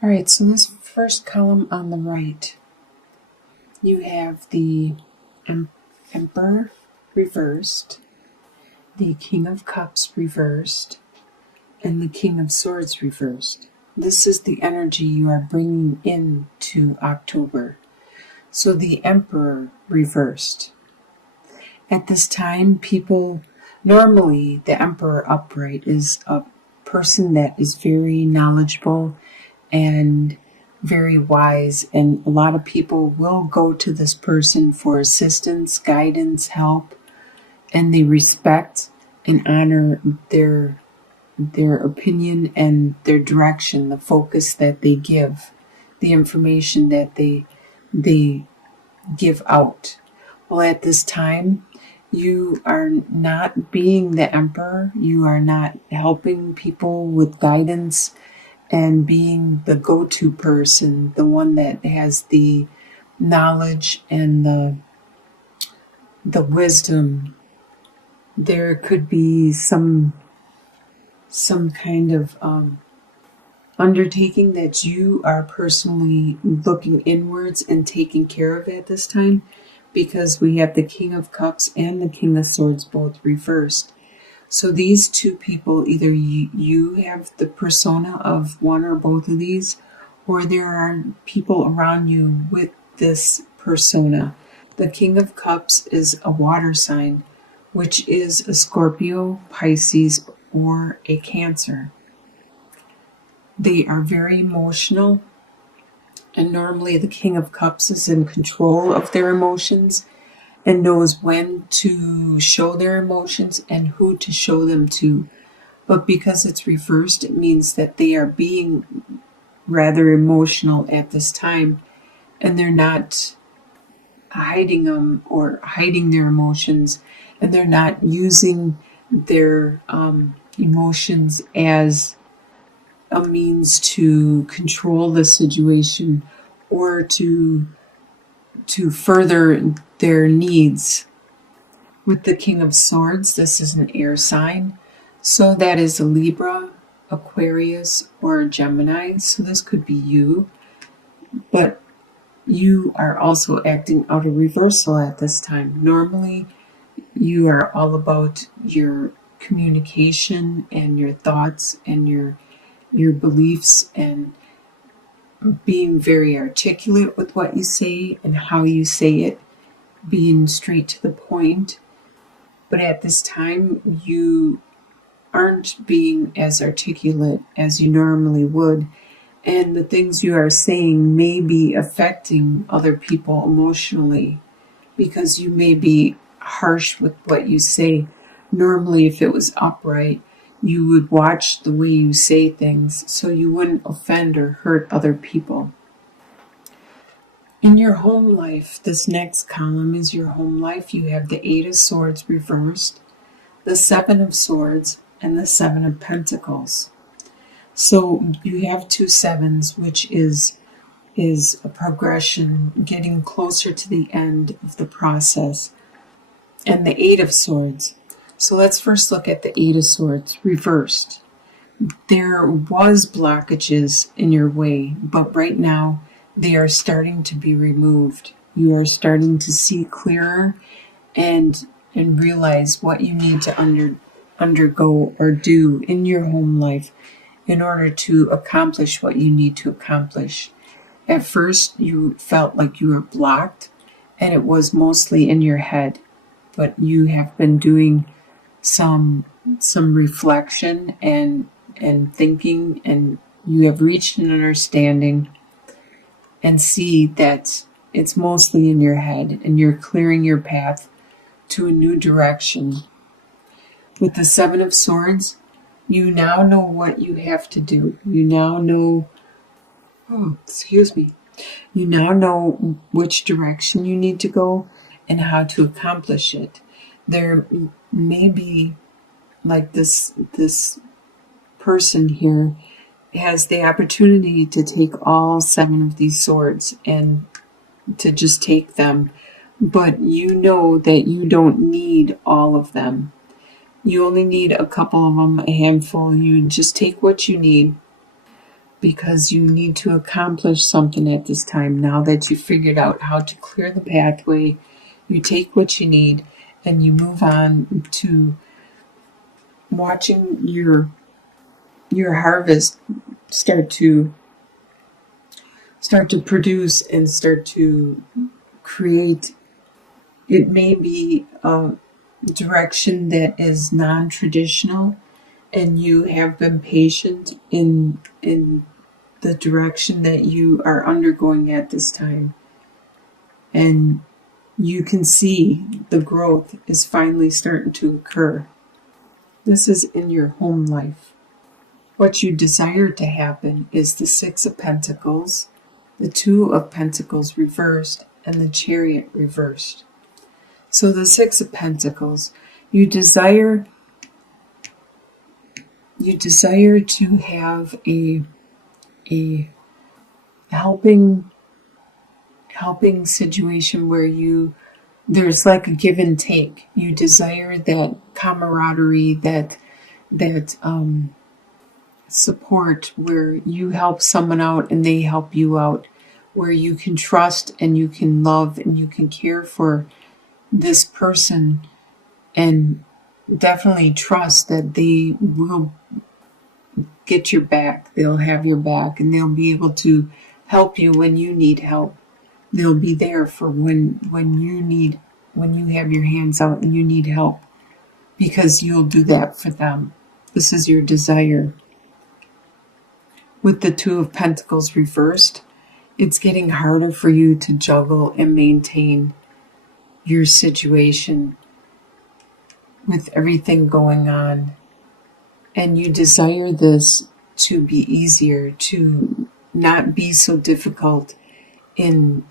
All right, so this first column on the right, you have the Emperor reversed, the King of Cups reversed, and the King of Swords reversed. This is the energy you are bringing into October. So the Emperor reversed. At this time, normally the Emperor upright is a person that is very knowledgeable and very wise, and a lot of people will go to this person for assistance, guidance, help, and they respect and honor their opinion and their direction, the focus that they give, the information that they give out. Well, at this time, you are not being the emperor. You are not helping people with guidance and being the go-to person, the one that has the knowledge and the wisdom. There could be some kind of undertaking that you are personally looking inwards and taking care of at this time, because we have the King of Cups and the King of Swords both reversed. So these two people, either you have the persona of one or both of these, or there are people around you with this persona. The King of Cups is a water sign, which is a Scorpio, Pisces, or a Cancer. They are very emotional, and normally the King of Cups is in control of their emotions and knows when to show their emotions and who to show them to. But because it's reversed, it means that they are being rather emotional at this time, and they're not hiding them or hiding their emotions, and they're not using their emotions as a means to control the situation or to further their needs. With the King of Swords, this is an air sign, so that is a Libra, Aquarius, or a Gemini. So this could be you, but you are also acting out of reversal at this time. Normally, you are all about your communication and your thoughts and your beliefs, and being very articulate with what you say and how you say it, being straight to the point. But at this time, you aren't being as articulate as you normally would, and the things you are saying may be affecting other people emotionally, because you may be harsh with what you say. Normally, if it was upright, you would watch the way you say things so you wouldn't offend or hurt other people. In your home life, this next column is your home life. You have the Eight of Swords reversed, the Seven of Swords, and the Seven of Pentacles. So you have two sevens, which is a progression, getting closer to the end of the process, and the Eight of Swords. So let's first look at the Eight of Swords reversed. There was blockages in your way, but right now they are starting to be removed. You are starting to see clearer and realize what you need to undergo or do in your home life in order to accomplish what you need to accomplish. At first, you felt like you were blocked, and it was mostly in your head, but you have been doing some reflection and thinking, and you have reached an understanding and see that it's mostly in your head, and you're clearing your path to a new direction. With the Seven of Swords, you now know what you have to do. You now know, you now know which direction you need to go and how to accomplish it. There may be, like this person here has the opportunity to take all seven of these swords and to just take them, but you know that you don't need all of them. You only need a couple of them, a handful. You just take what you need. because you need to accomplish something at this time. Now that you figured out how to clear the pathway, you take what you need and you move on to watching your harvest start to produce and start to create. It may be a direction that is non-traditional, and you have been patient in the direction that you are undergoing at this time. And you can see the growth is finally starting to occur. This is in your home life. What you desire to happen is the Six of Pentacles, the Two of Pentacles reversed, and the Chariot reversed. So the Six of Pentacles, you desire to have a helping situation where there's like a give and take. You desire that camaraderie, that support where you help someone out and they help you out, where you can trust and you can love and you can care for this person and definitely trust that they will get your back. They'll have your back and they'll be able to help you when you need help. They'll be there for when you have your hands out and you need help, because you'll do that for them. This is your desire. With the Two of Pentacles reversed, it's getting harder for you to juggle and maintain your situation with everything going on. And you desire this to be easier, to not be so difficult in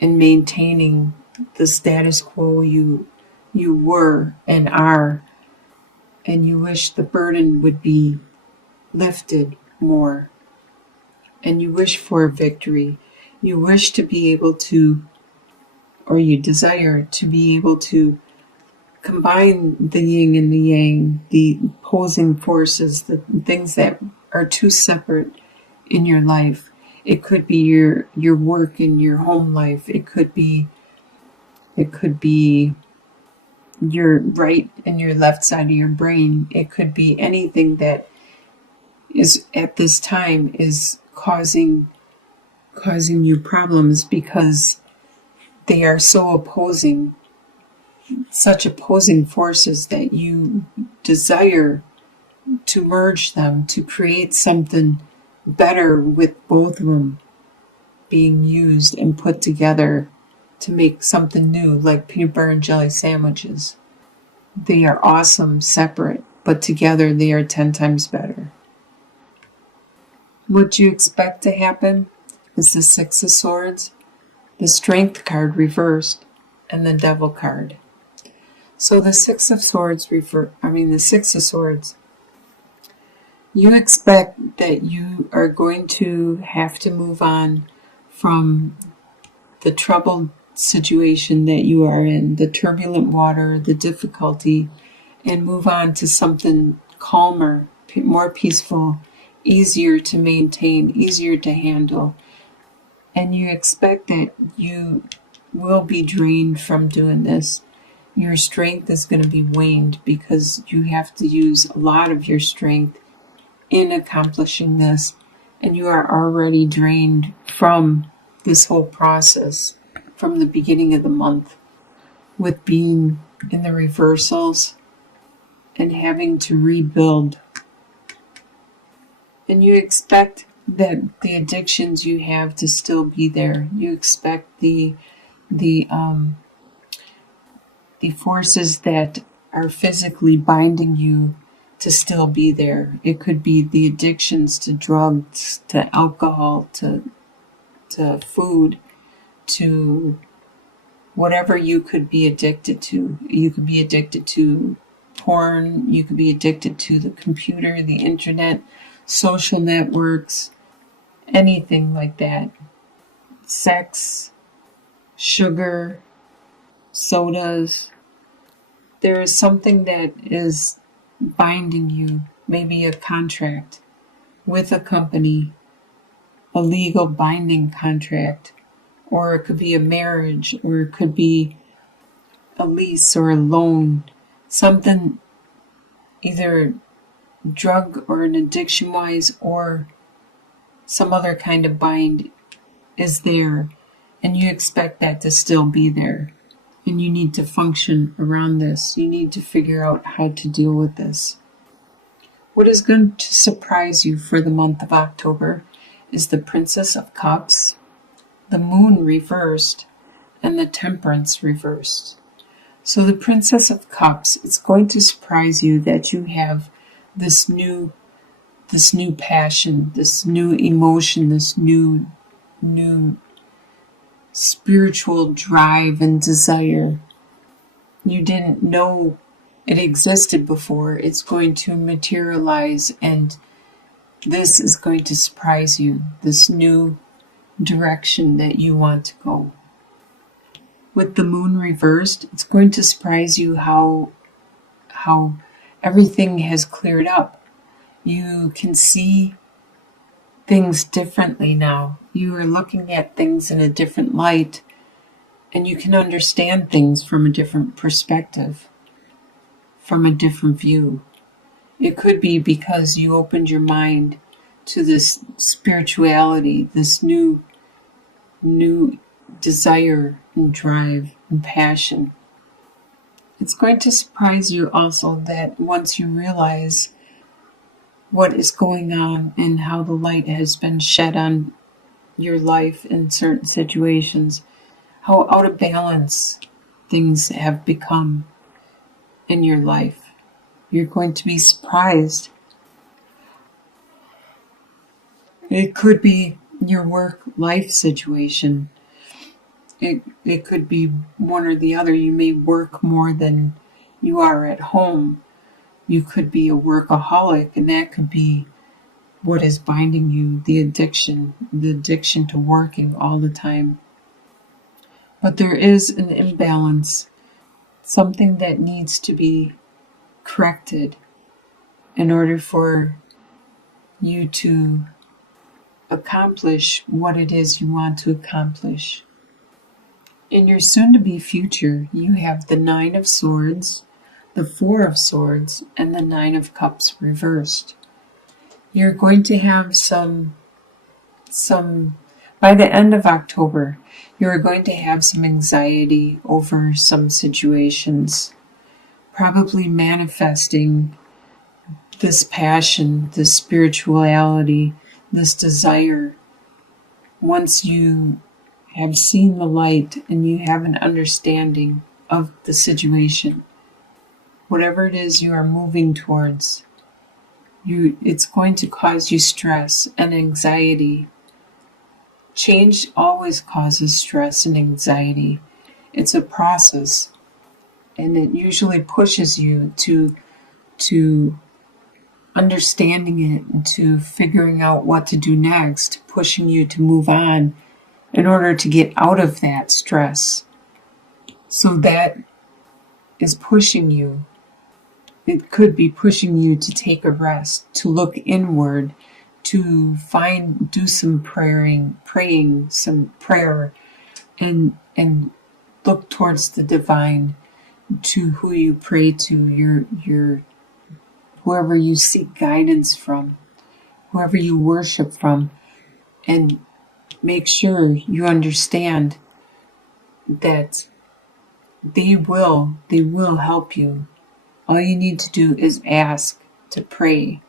maintaining the status quo you were and are. And you wish the burden would be lifted more. And you wish for victory. You wish to be able to, or you desire to be able to combine the yin and the yang, the opposing forces, the things that are too separate in your life. It could be your work and your home life. It could be your right and your left side of your brain. It could be anything that is at this time is causing you problems, because they are so opposing, such opposing forces, that you desire to merge them, to create something better with both of them being used and put together to make something new, like peanut butter and jelly sandwiches. They are awesome separate, but together they are 10 times better. What you expect to happen is the Six of Swords, the Strength card reversed, and the Devil card. So the Six of Swords the Six of Swords, you expect that you are going to have to move on from the troubled situation that you are in, the turbulent water, the difficulty, and move on to something calmer, more peaceful, easier to maintain, easier to handle. And you expect that you will be drained from doing this. Your strength is going to be waned because you have to use a lot of your strength in accomplishing this. And you are already drained from this whole process from the beginning of the month, with being in the reversals and having to rebuild. And you expect that the addictions you have to still be there. You expect the forces that are physically binding you to still be there. It could be the addictions to drugs, to alcohol, to food, to whatever you could be addicted to. You could be addicted to porn. You could be addicted to the computer, the internet, social networks, anything like that. Sex, sugar, sodas. There is something that is binding you, maybe a contract with a company, a legal binding contract, or it could be a marriage, or it could be a lease or a loan, something either drug or an addiction wise or some other kind of bind is there, and you expect that to still be there, and you need to function around this. You need to figure out how to deal with this. What is going to surprise you for the month of October is the Princess of Cups, the Moon reversed, and the Temperance reversed. So the Princess of Cups, it's going to surprise you that you have this new passion, this new emotion, this new spiritual drive and desire. You didn't know it existed before. It's going to materialize, and this is going to surprise you, this new direction that you want to go. With the Moon reversed, it's going to surprise you how everything has cleared up. You can see things differently now. You are looking at things in a different light, and you can understand things from a different perspective, from a different view. It could be because you opened your mind to this spirituality, this new desire and drive and passion. It's going to surprise you also that once you realize what is going on and how the light has been shed on your life in certain situations, how out of balance things have become in your life. You're going to be surprised. It could be your work-life situation. It could be one or the other. You may work more than you are at home. You could be a workaholic, and that could be what is binding you, the addiction to working all the time. But there is an imbalance, something that needs to be corrected in order for you to accomplish what it is you want to accomplish. In your soon-to-be future, you have the Nine of Swords, the Four of Swords, and the Nine of Cups reversed. You're going to have some by the end of October, you're going to have some anxiety over some situations, probably manifesting this passion, this spirituality, this desire. Once you have seen the light and you have an understanding of the situation, whatever it is you are moving towards, it's going to cause you stress and anxiety. Change always causes stress and anxiety. It's a process, and it usually pushes you to understanding it and to figuring out what to do next, pushing you to move on in order to get out of that stress. So that is pushing you. It could be pushing you to take a rest, to look inward, to do some praying some prayer, and look towards the divine, to who you pray to, your whoever you seek guidance from, whoever you worship from, and make sure you understand that they will help you. All you need to do is ask, to pray,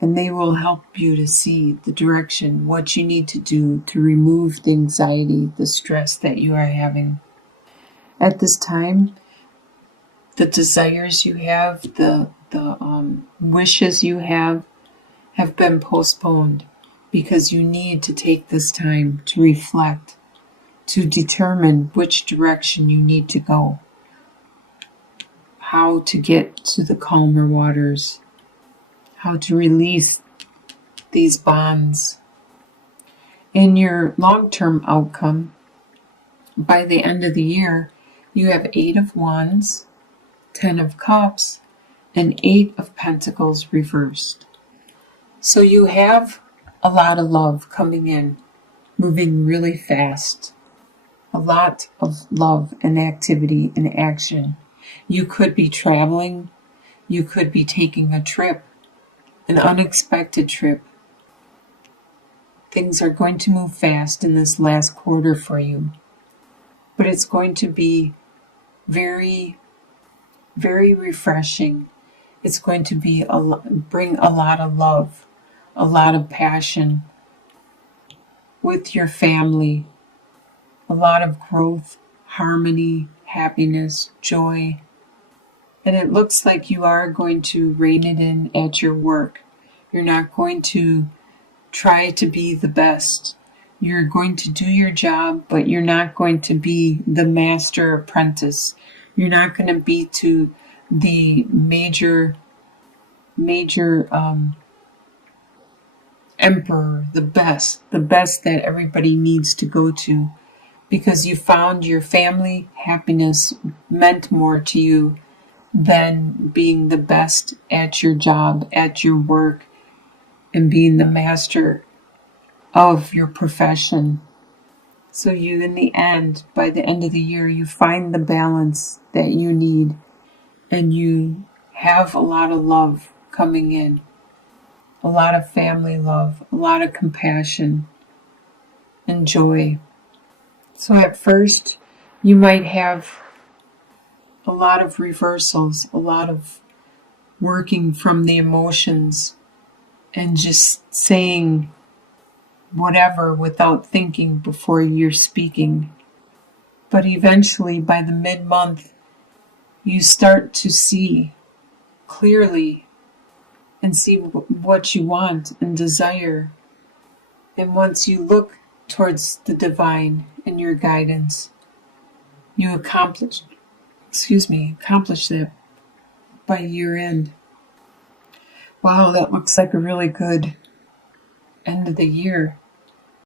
and they will help you to see the direction, what you need to do to remove the anxiety, the stress that you are having. At this time, the desires you have, the wishes you have been postponed, because you need to take this time to reflect, to determine which direction you need to go, how to get to the calmer waters, how to release these bonds. In your long-term outcome, by the end of the year, you have 8 of Wands, 10 of Cups, and 8 of Pentacles reversed. So you have a lot of love coming in, moving really fast. A lot of love and activity and action. You could be traveling. You could be taking a trip, an unexpected trip. Things are going to move fast in this last quarter for you. But it's going to be very, very refreshing. It's going to be bring a lot of love, a lot of passion with your family, a lot of growth, harmony, happiness, joy. And it looks like you are going to rein it in at your work. You're not going to try to be the best. You're going to do your job, but you're not going to be the master apprentice. You're not going to be to the major emperor, the best that everybody needs to go to, because you found your family happiness meant more to you than being the best at your job, at your work, and being the master of your profession. So you, in the end, by the end of the year, you find the balance that you need, and you have a lot of love coming in, a lot of family love, a lot of compassion and joy. So at first, you might have a lot of reversals, a lot of working from the emotions and just saying whatever without thinking before you're speaking. But eventually, by the mid-month, you start to see clearly and see what you want and desire. And once you look towards the divine and your guidance, you accomplish that by year end. Wow, that looks like a really good end of the year.